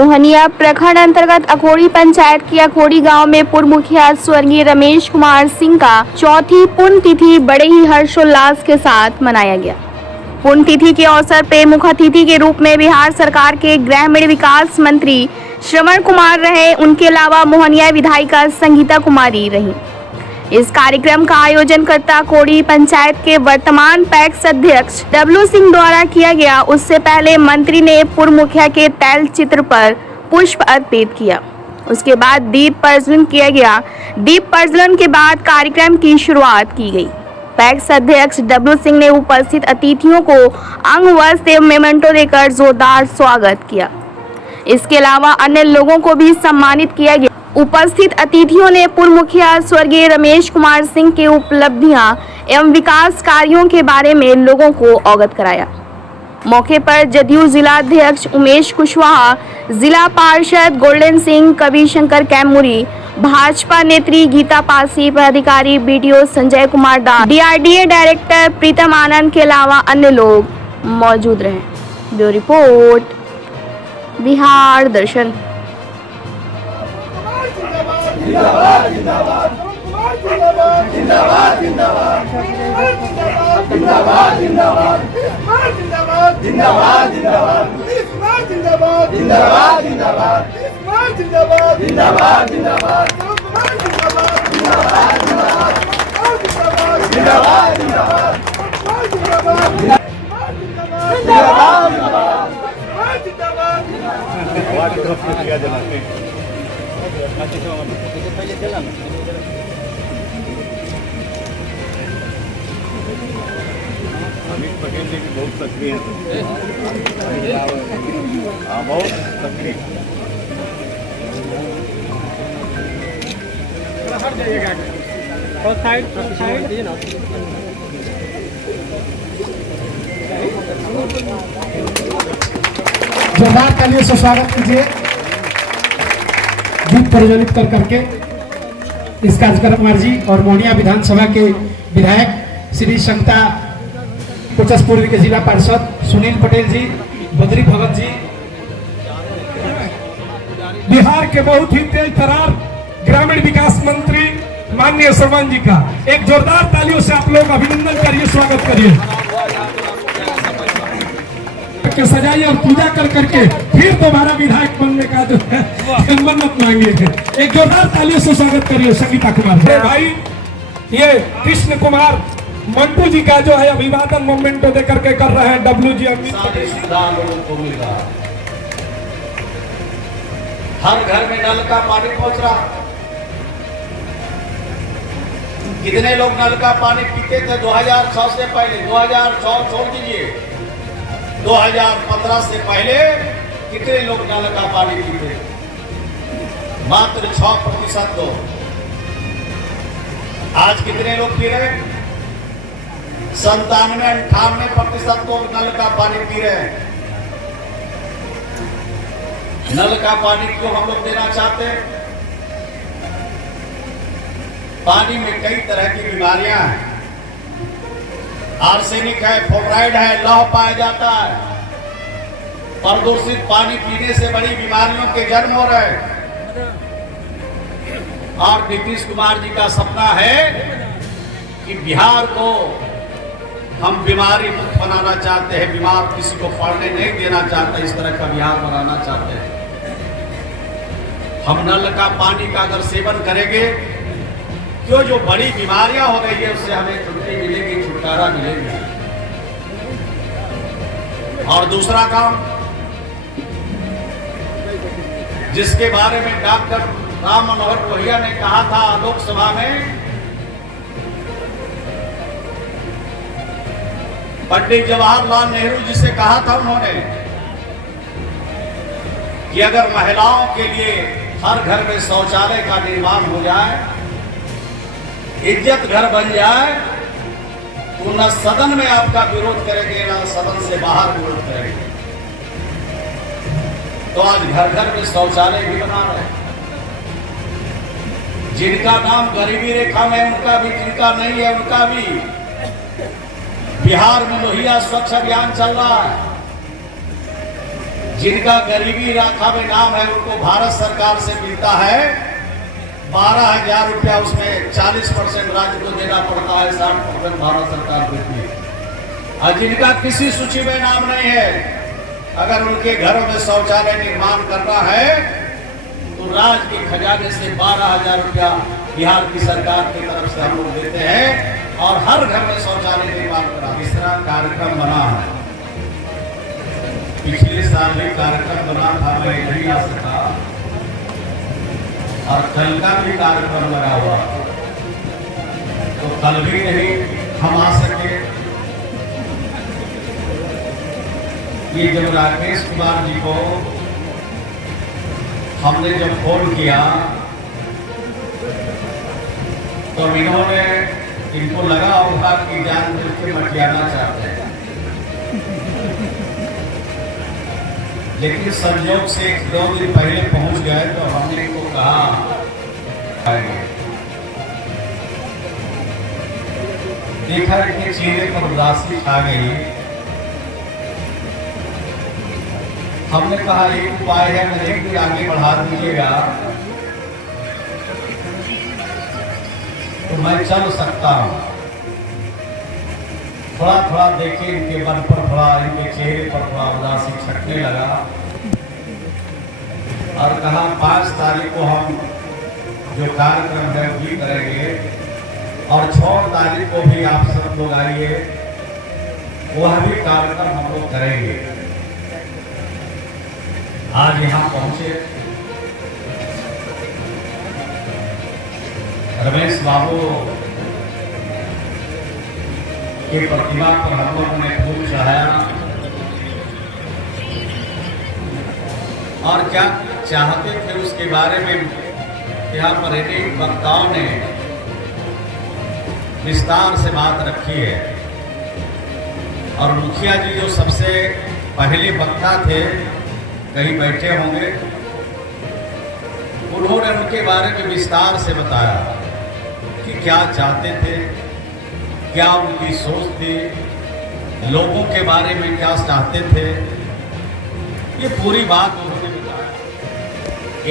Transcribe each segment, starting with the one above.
मोहनिया प्रखंड अंतर्गत अखोड़ी पंचायत की अखोड़ी गांव में पूर्व मुखिया स्वर्गीय रमेश कुमार सिंह का चौथी पुण्यतिथि बड़े ही हर्षोल्लास के साथ मनाया गया। पुण्यतिथि के अवसर पर मुख्य अतिथि के रूप में बिहार सरकार के ग्रामीण विकास मंत्री श्रवण कुमार रहे। उनके अलावा मोहनिया विधायिका संगीता कुमारी रही। इस कार्यक्रम का आयोजन करता अखोड़ी पंचायत के वर्तमान पैक्स अध्यक्ष डब्लू सिंह द्वारा किया गया। उससे पहले मंत्री ने पूर्व मुखिया के तैल चित्र पर पुष्प अर्पित किया। उसके बाद दीप प्रज्वलन किया गया। दीप प्रज्वलन के बाद कार्यक्रम की शुरुआत की गई। पैक्स अध्यक्ष डब्लू सिंह ने उपस्थित अतिथियों को अंग वस्त्र एवं मेमेंटो देकर जोरदार स्वागत किया। इसके अलावा अन्य लोगों को भी सम्मानित किया गया। उपस्थित अतिथियों ने पूर्व मुखिया स्वर्गीय रमेश कुमार सिंह के उपलब्धियां एवं विकास कार्यों के बारे में लोगों को अवगत कराया। मौके पर जदयू जिलाध्यक्ष उमेश कुशवाहा, जिला पार्षद गोल्डन सिंह, कवि शंकर कैमूरी, भाजपा नेत्री गीता पासी, पदाधिकारी BDO Sanjay Kumar Das, DRDA director प्रीतम आनंद के अलावा अन्य लोग मौजूद रहे। ब्यूरो रिपोर्ट, बिहार दर्शन। जिंदाबाद जिंदाबाद जिंदाबाद जिंदाबाद जिंदाबाद जिंदाबाद जिंदाबाद जिंदाबाद जिंदाबाद जिंदाबाद जिंदाबाद जिंदाबाद जिंदाबाद जिंदाबाद अमित पटेल जी भी बहुत सक्रिय हैं। हाँ, बहुत सक्रिय। जोरदार तालियों से स्वागत कीजिए। दीप प्रज्वलित कर करके इस कार्यक्रम कुमार जी और मोहनिया विधानसभा के विधायक श्री संगीता कोचस पूर्व के जिला पार्षद सुनील पटेल जी, बद्री भगत जी, बिहार के बहुत ही तेज तर्रार ग्रामीण विकास मंत्री माननीय श्रवण जी का एक जोरदार तालियों से आप लोग अभिनंदन करिए, स्वागत करिए। के सजाइए और पूजा कर करके फिर दोबारा विधायक बनने का जो है मन्नत मांगिए थे। एक जोरदार तालियों से स्वागत करिए संगीता कुमार भाई। ये कृष्ण कुमार मंटू जी का जो है अभिवादन मोमेंटो दे करके कर रहे हैं डब्लू जी। लोगों को मिल रहा, हर घर में नल का पानी पहुंच रहा। कितने लोग नल का पानी पीते थे 2006 से पहले? 2006 छोड़ दीजिए, 2015 से पहले कितने लोग नल का पानी पीते? मात्र 6% लोग। आज कितने लोग पी रहे? 97-98% लोग नल का पानी पी रहे हैं। नल का पानी क्यों हम लोग देना चाहते हैं? पानी में कई तरह की बीमारियां हैं। आर्सेनिक है, फ्लोराइड है, लौह पाया जाता है। प्रदूषित पानी पीने से बड़ी बीमारियों के जन्म हो रहे हैं। और नीतीश कुमार जी का सपना है कि बिहार को हम बीमारी मुक्त बनाना चाहते हैं। बीमार किसी को पढ़ने नहीं देना चाहते, इस तरह का बिहार बनाना चाहते हैं। हम नल का पानी का अगर सेवन करेंगे तो जो बड़ी बीमारियां हो रही है उससे हमें छुट्टी मिलेगी, छुटकारा मिलेगी। और दूसरा काम जिसके बारे में डॉक्टर राम मनोहर लोहिया ने कहा था लोकसभा में, पंडित जवाहरलाल नेहरू जी से कहा था उन्होंने कि अगर महिलाओं के लिए हर घर में शौचालय का निर्माण हो जाए, इज्जत घर बन जाए, तो न सदन में आपका विरोध करेंगे, न सदन से बाहर विरोध करेंगे। तो आज घर घर में शौचालय भी बना रहे हैं। जिनका नाम गरीबी रेखा में उनका भी, जिनका नहीं है उनका भी। बिहार में लोहिया स्वच्छ अभियान चल रहा है। जिनका गरीबी रेखा में नाम है उनको भारत सरकार से मिलता है 12,000 रुपया, उसमें 40% राज्य को देना पड़ता है, 60% भारत सरकार देती है। और जिनका किसी सूची में नाम नहीं है, अगर उनके घरों में शौचालय निर्माण करना है तो राज्य के खजाने से 12,000 रुपया बिहार की सरकार की तरफ से हम लोग देते हैं और हर घर में शौचालय निर्माण करा। तीसरा कार्यक्रम बना है, पिछले साल भी कार्यक्रम बना था, मैं नहीं आ सका, और कल का भी कार्यक्रम लगा हुआ, तो कल भी नहीं हम आ सके। ये जब राकेश कुमार जी को हमने जब फोन किया तो इन्होंने, इनको लगा होगा कि जानबूझ के मटियाना चाहते हैं, लेकिन संयोग से 1-2 दिन पहले पहुंच गए तो हमने इनको कहा देखा कि चेहरे पर उदासी आ गई। हमने कहा एक उपाय है, मुझे भी आगे बढ़ा दीजिएगा तो मैं चल सकता हूं। थोड़ा थोड़ा देखिए इनके मन पर, थोड़ा इनके चेहरे पर थोड़ा उदासी छटने लगा और कहा 5 तारीख को हम जो कार्यक्रम है वो भी करेंगे और 6 तारीख को भी आप सब लोग आइए, वह भी कार्यक्रम हम लोग करेंगे। आज यहाँ पहुंचे रमेश बाबू की प्रतिमा पर हम लोगों ने फूल चढ़ाया और क्या चाहते थे उसके बारे में यहाँ पर अनेक वक्ताओं ने विस्तार से बात रखी है। और मुखिया जी जो सबसे पहले वक्ता थे, कहीं बैठे होंगे, उन्होंने उनके बारे में विस्तार से बताया कि क्या चाहते थे, क्या उनकी सोच थी, लोगों के बारे में क्या चाहते थे, ये पूरी बात उन्होंने बताया।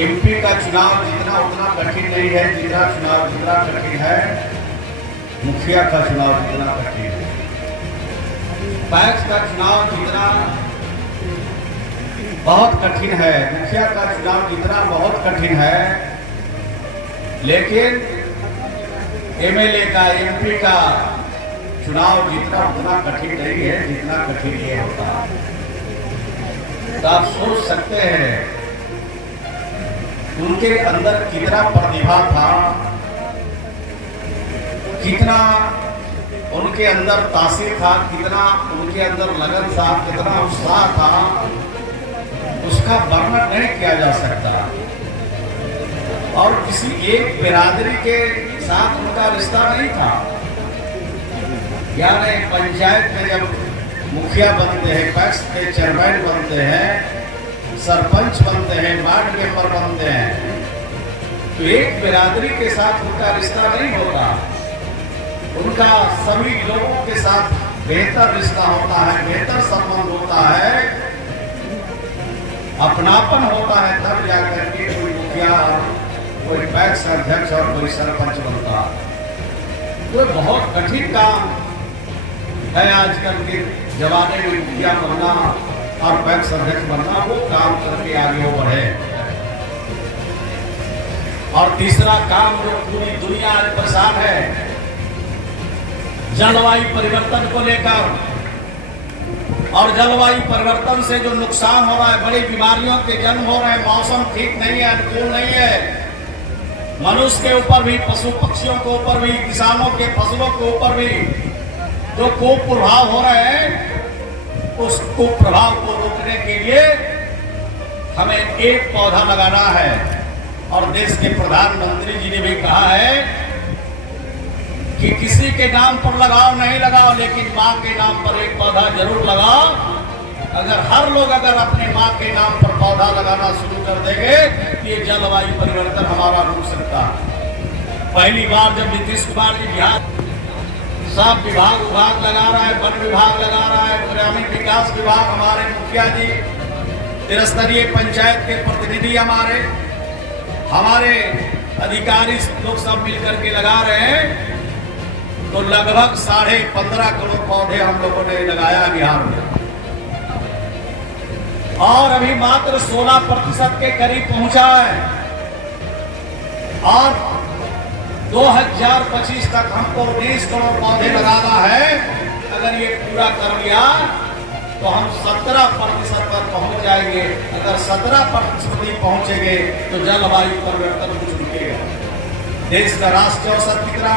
एमपी का चुनाव जीतना उतना कठिन नहीं है जितना चुनाव जितना कठिन है मुखिया का चुनाव जितना कठिन है। पैक्स का चुनाव जितना बहुत कठिन है, मुखिया का चुनाव जितना बहुत कठिन है, लेकिन एमएलए का, एमपी का चुनाव जितना उतना कठिन नहीं है जितना कठिन ये होता है। तो आप सोच सकते हैं उनके अंदर कितना प्रतिभा था, कितना उनके अंदर तासीर था, कितना उनके अंदर लगन था, कितना उत्साह था, उसका वर्णन नहीं किया जा सकता। और किसी एक बिरादरी के साथ उनका रिश्ता नहीं था। यानी पंचायत में जब मुखिया बनते हैं, पैक्स के चेयरमैन बनते हैं, सरपंच बनते हैं, वार्ड मेंबर बनते हैं, तो एक बिरादरी के साथ उनका रिश्ता नहीं होता। उनका सभी लोगों के साथ बेहतर रिश्ता होता है, बेहतर संबंध होता है, अपनापन होता है, तब जाकर के कोई मुखिया, कोई पैक्स अध्यक्ष और कोई सरपंच बनता। तो बहुत कठिन काम है आजकल के जमाने में मुखिया बनना और पैक्स अध्यक्ष बनना, वो काम करके आगे वो बढ़े। और तीसरा काम जो पूरी दुनिया आज परेशान है, जलवायु परिवर्तन को लेकर, और जलवायु परिवर्तन से जो नुकसान हो रहा है, बड़ी बीमारियों के जन्म हो रहे हैं, मौसम ठीक नहीं है, अनुकूल नहीं है, मनुष्य के ऊपर भी, पशु पक्षियों के ऊपर भी, किसानों के फसलों के ऊपर भी जो कुप्रभाव हो रहे हैं, उस कुप्रभाव को रोकने के लिए हमें एक पौधा लगाना है। और देश के प्रधानमंत्री जी ने भी कहा है कि किसी के नाम पर लगाओ नहीं लगाओ, लेकिन माँ के नाम पर एक पौधा जरूर लगाओ। अगर हर लोग अगर अपने माँ के नाम पर पौधा लगाना शुरू कर देंगे तो ये जलवायु परिवर्तन हमारा रुक सकता है। पहली बार जब नीतीश कुमार जी बिहार सब विभाग लगा रहा है, वन विभाग लगा रहा है, ग्रामीण विकास विभाग हमारे मुखिया जी त्रिस्तरीय पंचायत के प्रतिनिधि हमारे अधिकारी लोग सब मिलकर के लगा रहे हैं, तो लगभग 15.5 करोड़ पौधे हम लोगों ने लगाया बिहार में, और अभी मात्र 16% के करीब पहुंचा है, और 2025 तक हमको 20 करोड़ पौधे लगाना है। अगर ये पूरा कर लिया तो हम 17% पर पहुंच जाएंगे। अगर 17% नहीं पहुंचेंगे तो जलवायु परिवर्तन कुछ रुकेगा। देश का राष्ट्रीय औसत कितना?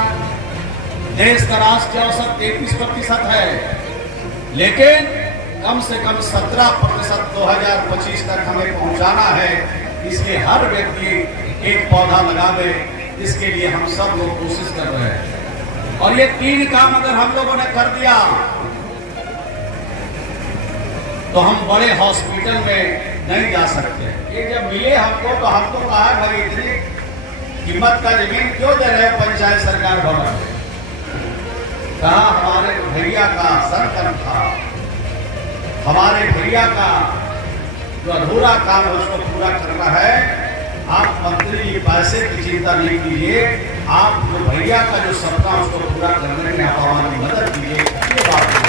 देश का राष्ट्रीय औसत 33% है, लेकिन कम से कम 17% 2025 तक हमें पहुंचाना है। इसलिए हर व्यक्ति एक पौधा लगा दे, इसके लिए हम सब लोग कोशिश कर रहे हैं। और ये 3 काम अगर हम लोगों ने कर दिया तो हम बड़े हॉस्पिटल में नहीं जा सकते। ये जब मिले हमको तो हमको कहा भाई इतनी कीमत का जमीन क्यों दे रहे हो पंचायत सरकार भवन में? कहा हमारे भैया का सरकम था, हमारे भैया का जो अधूरा काम है उसको पूरा करना है। आप मंत्री जी पैसे की चिंता नहीं कीजिए, आप जो भैया का जो सपना उसको पूरा करने में आप हमारी मदद कीजिए। ये बात है।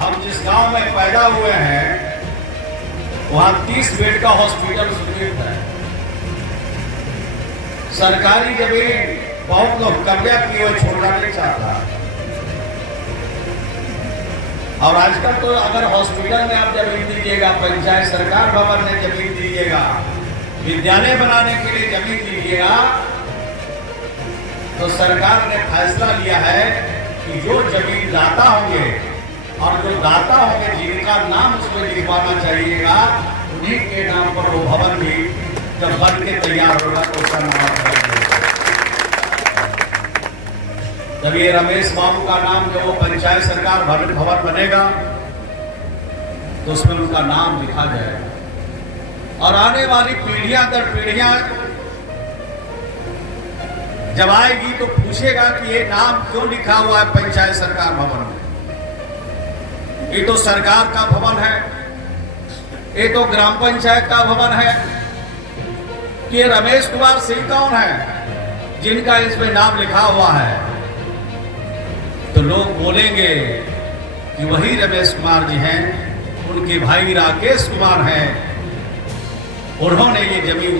हम जिस गांव में पैदा हुए हैं वहां 30 बेड का हॉस्पिटल स्वीकृत है। सरकारी जमीन बहुत लोग कब्जा किए हुए छोड़ना नहीं चाहता। और आजकल तो अगर हॉस्पिटल में आप जमीन दीजिएगा, पंचायत सरकार भवन में जमीन दीजिएगा, विद्यालय बनाने के लिए जमीन दीजिएगा, तो सरकार ने फैसला लिया है कि जो जमीन दाता होंगे और जो दाता होंगे जिनका नाम उसमें लिखवाना चाहिएगा, उन्हीं के नाम पर वो भवन भी जब बन के तैयार होगा तो उसका नाम करेंगे। जब ये रमेश बाबू का नाम जो वो पंचायत सरकार भवन बनेगा तो उसमें उनका नाम लिखा जाएगा। और आने वाली पीढ़ियां दर पीढ़ियां जब आएगी तो पूछेगा कि ये नाम क्यों लिखा हुआ है पंचायत सरकार भवन में। ये तो सरकार का भवन है, ये तो ग्राम पंचायत का भवन है, कि रमेश कुमार सिंह कौन है जिनका इसमें नाम लिखा हुआ है? तो लोग बोलेंगे कि वही रमेश कुमार जी हैं, उनके भाई राकेश कुमार हैं, उन्होंने ये जमीन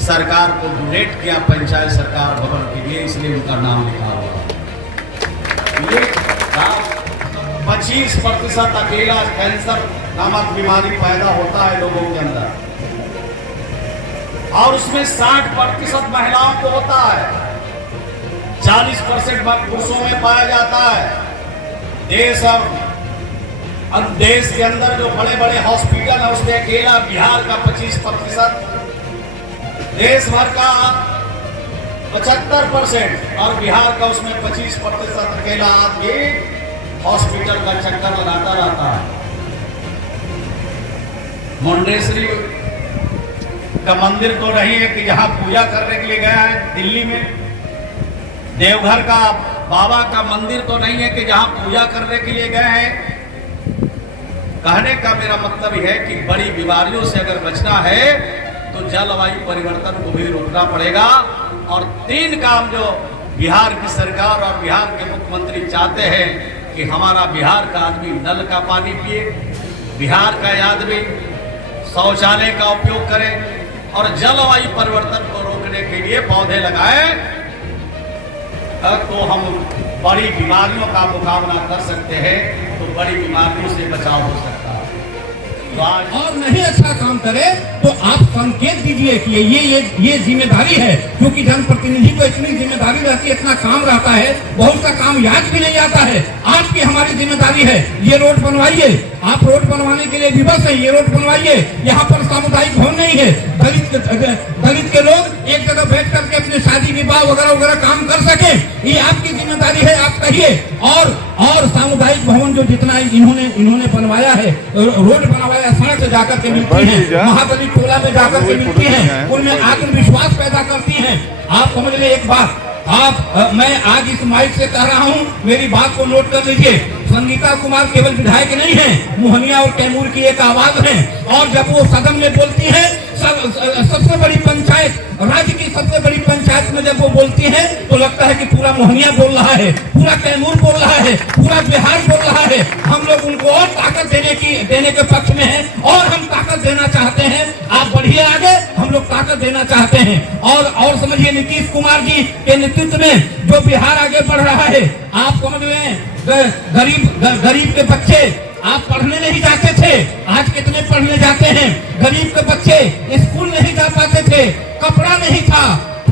सरकार को डोनेट किया पंचायत सरकार भवन के लिए, इसलिए उनका नाम लिखा हुआ। ये 25% अकेला कैंसर नामक बीमारी पैदा होता है लोगों के अंदर, और उसमें 60% महिलाओं को होता है, 40% पुरुषों में पाया जाता है। देश के अंदर जो बड़े बड़े हॉस्पिटल है उसमें अकेला बिहार का 25%, देश भर का 75% और बिहार का उसमें 25% अकेला आदमी हॉस्पिटल का चक्कर लगाता रहता है। मुंडेश्वरी का मंदिर तो नहीं है कि जहां पूजा करने के लिए गया है दिल्ली में, देवघर का बाबा का मंदिर तो नहीं है कि जहां पूजा करने के लिए गए हैं। कहने का मेरा मतलब यह है कि बड़ी बीमारियों से अगर बचना है तो जलवायु परिवर्तन को भी रोकना पड़ेगा। और 3 काम जो बिहार की सरकार और बिहार के मुख्यमंत्री चाहते हैं कि हमारा बिहार का आदमी नल का पानी पिए, बिहार का आदमी शौचालय का उपयोग करे और जलवायु परिवर्तन को रोकने के लिए पौधे लगाए, तो हम बड़ी बीमारियों का मुकाबला कर सकते हैं, तो बड़ी बीमारियों से बचाव हो सकता है। और नहीं अच्छा काम करे तो आप संकेत दीजिए कि ये जिम्मेदारी है, क्योंकि जनप्रतिनिधि को इतनी जिम्मेदारी रहती है, इतना काम रहता है, बहुत सा काम याद भी नहीं आता है। आज की हमारी जिम्मेदारी है, ये रोड बनवाइए, आप रोड बनवाने के लिए विवश है, ये रोड बनवाइए। यहाँ पर सामुदायिक भवन नहीं है, दलित के लोग एक जगह बैठ करके अपने शादी विवाह वगैरह वगैरह काम कर सके, ये आपकी जिम्मेदारी है, आप कहिए। और सामुदायिक भवन जो जितना इन्होंने बनवाया है, रोड बनवाया, सड़क से जाकर के मिलती है, महादलित टोला में जाकर के मिलती है, उनमें आत्मविश्वास पैदा करती है। आप समझ ले एक बात, मैं आज इस माइक से कह रहा हूँ, मेरी बात को नोट कर लीजिए। संगीता कुमार केवल विधायक नहीं है, मोहनिया और कैमूर की एक आवाज है। और जब वो सदन में बोलती है, सबसे बड़ी पंचायत, राज्य की सबसे बड़ी पंचायत में जब वो बोलती है तो लगता है कि पूरा मोहनिया बोल रहा है, पूरा कैमूर बोल रहा है, पूरा बिहार बोल रहा है। हम लोग उनको और ताकत देने के पक्ष में हैं और हम ताकत देना चाहते हैं। आप बढ़िए आगे, हम लोग ताकत देना चाहते हैं। और समझिए, नीतीश कुमार जी के नेतृत्व में जो बिहार आगे बढ़ रहा है, आप समझ लें, गरीब के बच्चे, आप पढ़ने नहीं जाते थे, आज कितने पढ़ने जाते हैं। गरीब के बच्चे स्कूल नहीं जा पाते थे, कपड़ा नहीं था,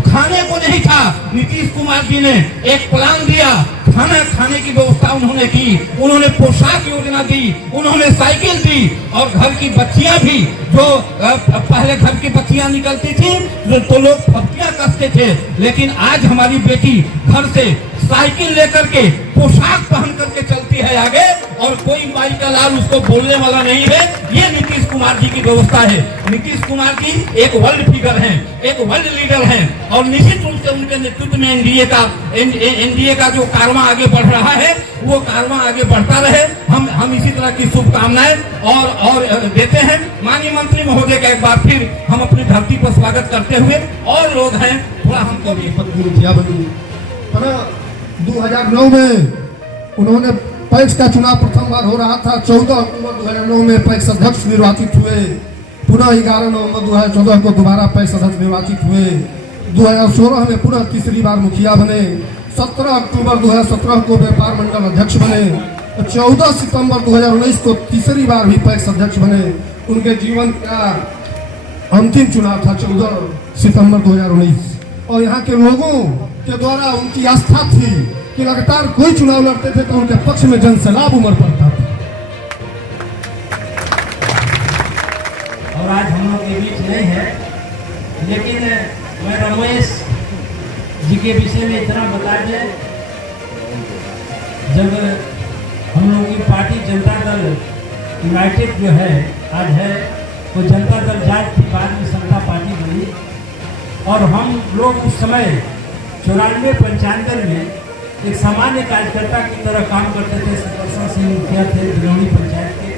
खाने को नहीं था। नीतीश कुमार जी ने एक प्लान दिया, खाना खाने की व्यवस्था उन्होंने की, उन्होंने पोशाक योजना दी, उन्होंने साइकिल दी। और घर की बच्चियां भी, जो पहले घर की बच्चियां निकलती थी तो लोग फप्तियां कसते थे, लेकिन आज हमारी बेटी घर से साइकिल लेकर के, पोशाक पहन करके चलती है आगे, और कोई माई का लाल उसको बोलने वाला नहीं है। ये नीतीश कुमार जी की व्यवस्था है। नीतीश कुमार जी एक वर्ल्ड फिगर हैं, एक वर्ल्ड लीडर हैं, और निश्चित रूप से उनके नेतृत्व में एनडीए का जो कारवां आगे बढ़ रहा है, वो कारवां आगे बढ़ता रहे। हम इसी तरह की शुभकामनाएं और देते हैं। माननीय मंत्री महोदय का एक बार फिर हम अपनी धरती पर स्वागत करते हुए, और लोग हैं थोड़ा हमको भी 2009 में उन्होंने पैक्स का चुनाव प्रथम बार हो रहा था। 14 अक्टूबर 2009 में पैक्स अध्यक्ष निर्वाचित हुए। पुनः 11 नवंबर 2014 को दोबारा पैक्स अध्यक्ष निर्वाचित हुए। 2016 में पुनः तीसरी बार मुखिया बने। 17 अक्टूबर 2017 को व्यापार मंडल अध्यक्ष बने। 14 सितंबर 2019 को तीसरी बार भी पैक्स अध्यक्ष बने। उनके जीवन का अंतिम चुनाव था 14 सितंबर 2019। और यहाँ के लोगों के द्वारा उनकी आस्था थी कि लगातार कोई चुनाव लड़ते थे तो उनके पक्ष में जन सैलाब उमड़ पड़ता था। और आज हम लोग के बीच नहीं है, लेकिन मैं रमेश जी के विषय में इतना बता दें, जब हम लोग की पार्टी जनता दल यूनाइटेड जो है आज है, वो जनता दल जाट की बाद में समता पार्टी बनी। और हम लोग उस समय 94-95 में एक सामान्य कार्यकर्ता की तरह काम करते थे। सुदर्शन सिंह मुखिया थे, बिरौनी पंचायत के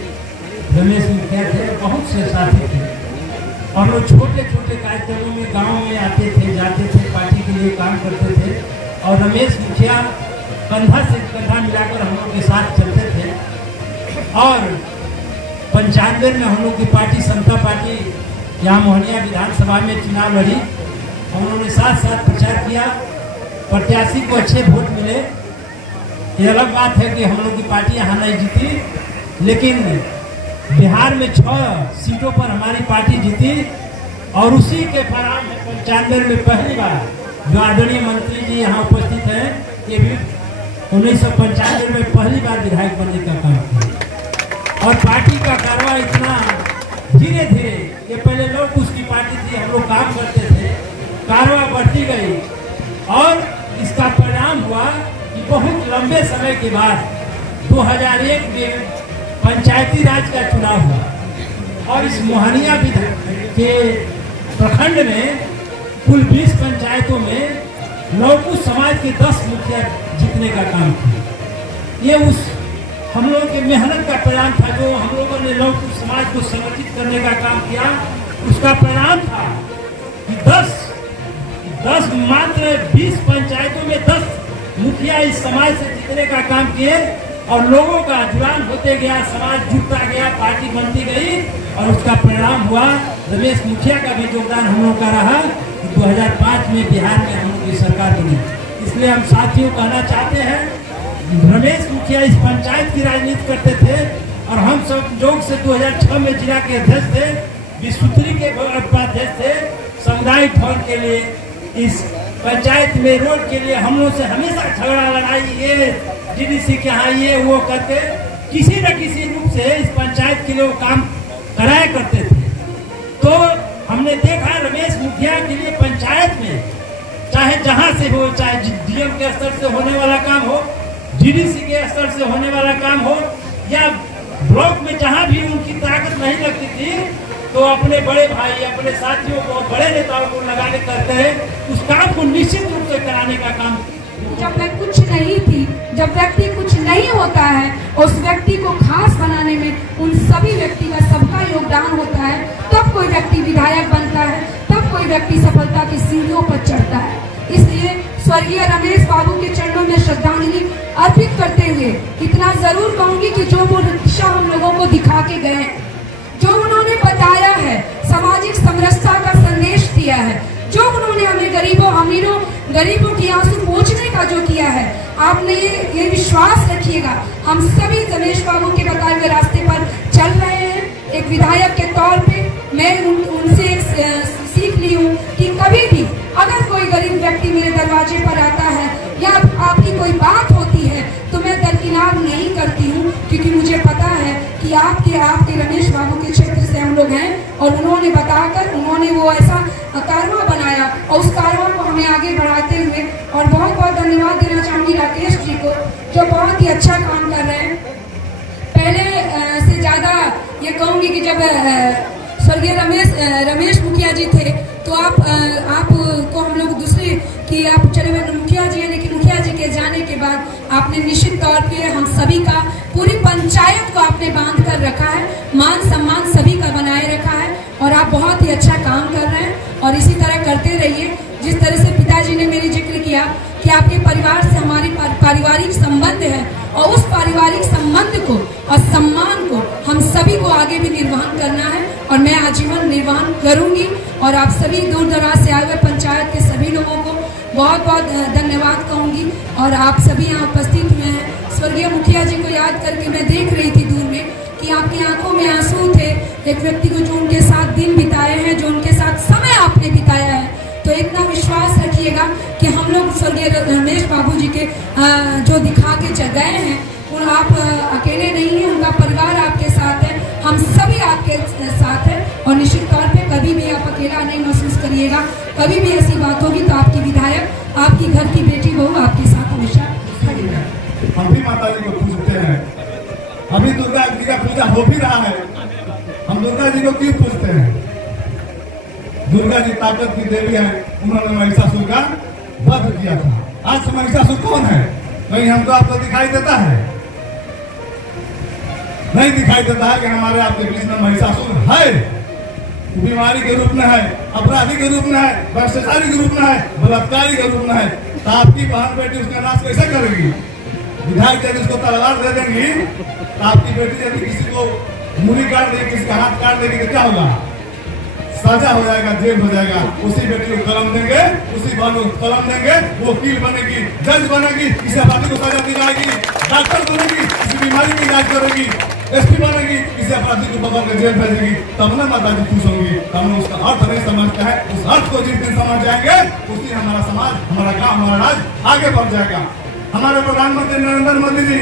रमेश मुखिया थे, बहुत से साथी थे। और लोग छोटे छोटे कार्यक्रमों में गांव में आते थे, जाते थे, पार्टी के लिए काम करते थे। और रमेश मुखिया कंधा से कंधा मिलाकर हम लोग के साथ चलते थे। और 95 में हम लोग की पार्टी समता पार्टी यहाँ मोहनिया विधानसभा में चुनाव लड़ी। उन्होंने साथ साथ प्रचार किया, प्रत्याशी को अच्छे वोट मिले। ये अलग बात है कि हम लोग की पार्टी यहाँ नहीं जीती, लेकिन बिहार में 6 सीटों पर हमारी पार्टी जीती। और उसी के परिणाम में 95 में पहली बार जो आदरणीय मंत्री जी यहाँ उपस्थित हैं, ये भी 1995 में पहली बार विधायक बनने का काम किया। और पार्टी का कारवा इतना धीरे धीरे, ये पहले लोग उसकी पार्टी थी, हम लोग काम करते थे, कारवा बढ़ती गई। और इसका परिणाम हुआ कि बहुत लंबे समय के बाद 2001 में पंचायती राज का चुनाव हुआ। और इस मोहनिया के प्रखंड में कुल 20 पंचायतों में लौकुश समाज के 10 मुखिया जीतने का काम किया। ये उस हम लोगों की मेहनत का परिणाम था, जो हम लोगों ने लौकुश समाज को संगठित करने का काम किया। उसका परिणाम था कि 10 मात्र 20 पंचायतों में 10 मुखिया इस समाज से जीतने का काम किए। और लोगों का जुड़ान होते गया, समाज जुटता गया, पार्टी बनती गई। और उसका परिणाम हुआ रमेश मुखिया का भी योगदान हम लोगों का रहा। 2005 में बिहार में हम लोग की सरकार बनी। इसलिए हम साथियों कहना चाहते हैं, रमेश मुखिया इस पंचायत की राजनीति करते थे। और हम सब लोग से 2006 में जिला के अध्यक्ष थे, विश्वत्री के उपाध्यक्ष थे। सामुदायिक भवन के लिए, इस पंचायत में रोड के लिए हम लोग से हमेशा झगड़ा लड़ाई, ये डीडीसी के यहाँ ये वो करके किसी न किसी रूप से इस पंचायत के लिए वो काम कराया करते थे। तो हमने देखा रमेश मुखिया के लिए पंचायत में, चाहे जहाँ से हो, चाहे डीएम के स्तर से होने वाला काम हो, डीडीसी के स्तर से होने वाला काम हो, या ब्लॉक में जहाँ भी उनकी ताकत नहीं लगती थी, तो अपने बड़े भाई अपने साथियों को बड़े नेताओं को लगाने करते हैं, उस काम को निश्चित रूप से कराने का काम। जब मैं कुछ नहीं थी, जब व्यक्ति कुछ नहीं होता है, उस व्यक्ति को खास बनाने में उन सभी व्यक्ति का सबका योगदान होता है, तब कोई व्यक्ति विधायक बनता है, तब कोई व्यक्ति सफलता की सीढ़ियों पर चढ़ता है। इसलिए स्वर्गीय रमेश बाबू के चरणों में श्रद्धांजलि अर्पित करते हुए इतना जरूर कहूंगी कि जो वो दिशा हम लोगों को दिखा के गए, जो उन्होंने बताया है, सामाजिक समरसता का संदेश दिया है, जो उन्होंने हमें गरीबों अमीरों गरीबों की आंसू पोंछने का जो किया है, आपने ये विश्वास रखिएगा, हम सभी रमेश बाबू के बताए हुए रास्ते पर चल रहे हैं। एक विधायक के तौर पे मैं उनसे सीख ली हूँ कि कभी भी अगर कोई गरीब व्यक्ति मेरे दरवाजे पर आता है या आपकी कोई बात होती है तो मैं दरकिनार नहीं करती हूँ, क्योंकि मुझे पता है कि आपके रमेश बाबू के क्षेत्र से हम लोग हैं और उन्होंने बताकर उन्होंने वो ऐसा कारवा बनाया और उस कारवा को हमें आगे बढ़ाते हुए और बहुत बहुत धन्यवाद देना चाहूँगी राकेश जी को, जो बहुत ही अच्छा काम कर रहे हैं। पहले से ज़्यादा ये कहूँगी कि जब स्वर्गीय रमेश मुखिया जी थे तो आपको हम लोग दूसरे कि आप चले गए मुखिया जी हैं, लेकिन मुखिया जी के जाने के बाद आपने निश्चित तौर पे हम सभी का, पूरी पंचायत को आपने बांध कर रखा है, मान सम्मान सभी का बनाए रखा है और आप बहुत ही अच्छा काम कर रहे हैं और इसी तरह करते रहिए। जिस तरह से पिताजी ने मेरी जिक्र किया कि आपके परिवार से हमारी पारिवारिक संबंध है और उस पारिवारिक संबंध को और सम्मान को हम सभी को आगे भी निर्वहन करना है और मैं आजीवन निर्वहन करूंगी। और आप सभी दूर दराज से आए हुए पंचायत के सभी लोगों को बहुत बहुत धन्यवाद कहूंगी और आप सभी यहाँ उपस्थित हुए हैं। स्वर्गीय मुखिया जी को याद करके मैं देख रही थी दूर में कि आपकी आंखों में आंसू थे, एक व्यक्ति को जो उनके साथ दिन बिताए हैं, जो उनके साथ समय आपने बिताया है, तो इतना विश्वास रखिएगा कि हम लोग स्वर्गीय रमेश बाबू जी के जो दिखा के गए हैं और आप अकेले नहीं हैं, उनका परिवार आपके साथ है, हम सभी आपके साथ हैं और निश्चित तौर पे कभी भी आप अकेला नहीं महसूस करिएगा। कभी भी ऐसी बात होगी तो आपकी विधायक, आपकी घर की बेटी बहू आपके साथ हमेशा खड़ी है। हम भी माता जी को पूजते हैं, अभी दुर्गा जी का पूजा हो भी रहा है। हम दुर्गा जी को क्यों पूजते हैं? दुर्गा जी ताकत की देवी है, उन्होंने महिषासुर का वध किया था। आज महिषासुर कौन है? कहीं हमको आपको दिखाई देता है? नहीं दिखाई देता है कि हमारे आपके बीच में महिषासुर है, बीमारी के रूप में है, अपराधी के रूप में है, भ्रष्टाचारी के रूप में है, बलात्कारी के रूप में है। तो आपकी बहन बेटी उसका नाश कैसे करेगी? विधायक यदि उसको तलवार दे देंगी तो आपकी बेटी यदि किसी को मूली काट देगी, किसी का हाथ काट देगी तो क्या होगा? सजा हो जाएगा, जेल हो जाएगा। उसी बेटी को कलम देंगे, उसी बहन को कलम देंगे, वो वकील बनेगी, जज बनेगी, किसी अपराधी को सजा दिलाएगी, डॉक्टर बनेगी, किसी बीमारी की इलाज करेगी, एसपी बनेगी, किसी अपराधी को पकड़ के जेल भेजेगी। तब ना माता जी खुश होंगी। हम उसका अर्थ नहीं समझते हैं, उस अर्थ को जिस दिन समझ जाएंगे उस दिन हमारा समाज, हमारा गाँव, हमारा राज्य आगे बढ़ जाएगा। हमारे प्रधानमंत्री नरेंद्र मोदी जी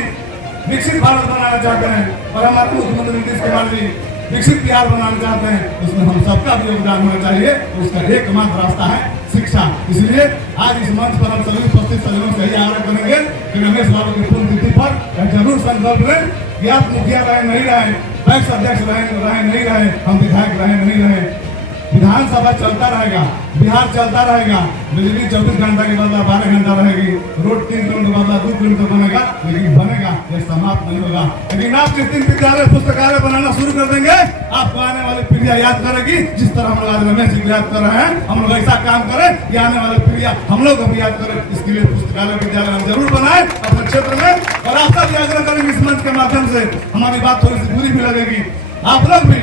विकसित भारत बनाना चाहते हैं और हमारे मुख्यमंत्री नीतीश कुमार जी विकसित बिहार बनाना चाहते हैं। उसमें हम सबका भी योगदान होना चाहिए। उसका एकमात्र रास्ता है शिक्षा। इसलिए आज इस मंच पर हम सभी उपस्थित सज्जनों से यही आग्रह करेंगे कि रमेश बाबू की पुण्यतिथि पर जरूर संकल्प लें कि आप मुखिया रहे नहीं रहे, पैक्स अध्यक्ष रहे नहीं रहे, हम विधायक रहे नहीं रहे, विधानसभा चलता रहेगा, बिहार चलता रहेगा। बिजली 24 घंटा के बदला 12 घंटा रहेगी, रोड 3 किलोमीटर बदला 2 किलोमीटर बनेगा, लेकिन बनेगा, यह समाप्त नहीं होगा। लेकिन आप जिस दिन विद्यालय पुस्तकालय बनाना शुरू कर देंगे, आपको आने वाली पीढ़िया याद करेगी। जिस तरह हम लोग आज रमेश जी को याद कर रहे हैं, हम लोग ऐसा काम करें कि आने वाली पीढ़िया हम लोग को भी याद करें। इसके लिए पुस्तकालय विद्यालय हम जरूर बनाए अपने क्षेत्र में और आपका भी आग्रह करेंगे इस मंच के माध्यम से। हमारी बात थोड़ी सी बुरी भी लगेगी, आप लोग भी।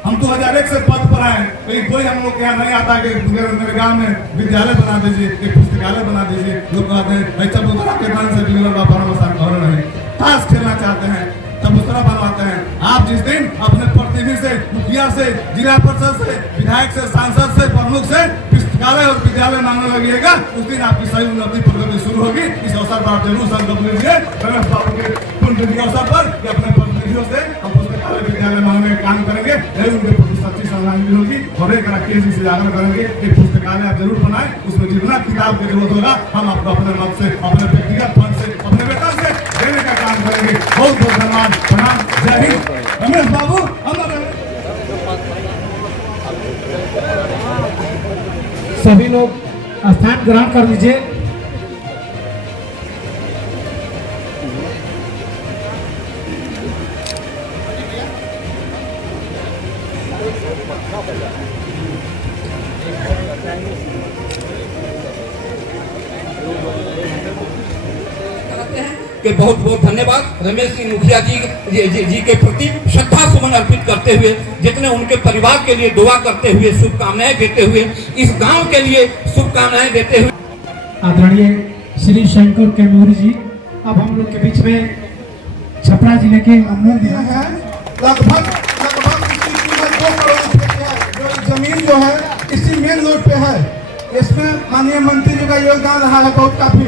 हम 2001 से पद पर आए, लेकिन कोई हम लोग यहाँ नहीं आता कि मेरे गांव में विद्यालय बना दीजिए, एक पुस्तकालय बना दीजिए। लोग कहते हैं चबूतरा के दान से नहीं, ताश खेलना चाहते हैं, चबूतरा बनवाते हैं। आप जिस दिन अपने प्रतिनिधि से, मुखिया से, जिला परिषद से, विधायक से, सांसद से, प्रमुख से पुस्तकालय और विद्यालय मांगने लगिएगा, उस दिन आपकी सही उन्नति प्रगति शुरू होगी। इस अवसर पर आप जरूर संकल्प लीजिए रमेश बाबू के पुण्यतिथि अवसर पर कि अपने प्रतिनिधियों से हम पुस्तकालय विद्यालय मांगने का काम करेंगे। यही उनके प्रति सच्ची श्रद्धांजलि होगी और एक राकेश जी से आग्रह करेंगे कि पुस्तकालय आप जरूर बनाए। उसमें जितना किताब की जरूरत होगा हम आपको अपने मत से, अपने व्यक्तिगत फंड से, अपने वेतन से देने का काम करेंगे। बहुत बहुत धन्यवाद, प्रणाम, जय हिंद। रमेश बाबू, हम ग्रहण कर लीजिए। कि बहुत बहुत धन्यवाद रमेश सिंह मुखिया जी के प्रति श्रद्धा सुमन अर्पित करते हुए, जितने उनके परिवार के लिए दुआ करते हुए, शुभकामनाएं देते हुए, इस गांव के लिए शुभकामनाएं देते हुए। आदरणीय श्री शंकर कैमूरी जी अब हम लोग के बीच में छपरा जिले के अमनूर है लगभग इसकी कीमत 2 करोड़ रुपए की है। जो जमीन जो है इसी मेन रोड पे है। इसमें माननीय मंत्री जी का योगदान रहा है बहुत काफी।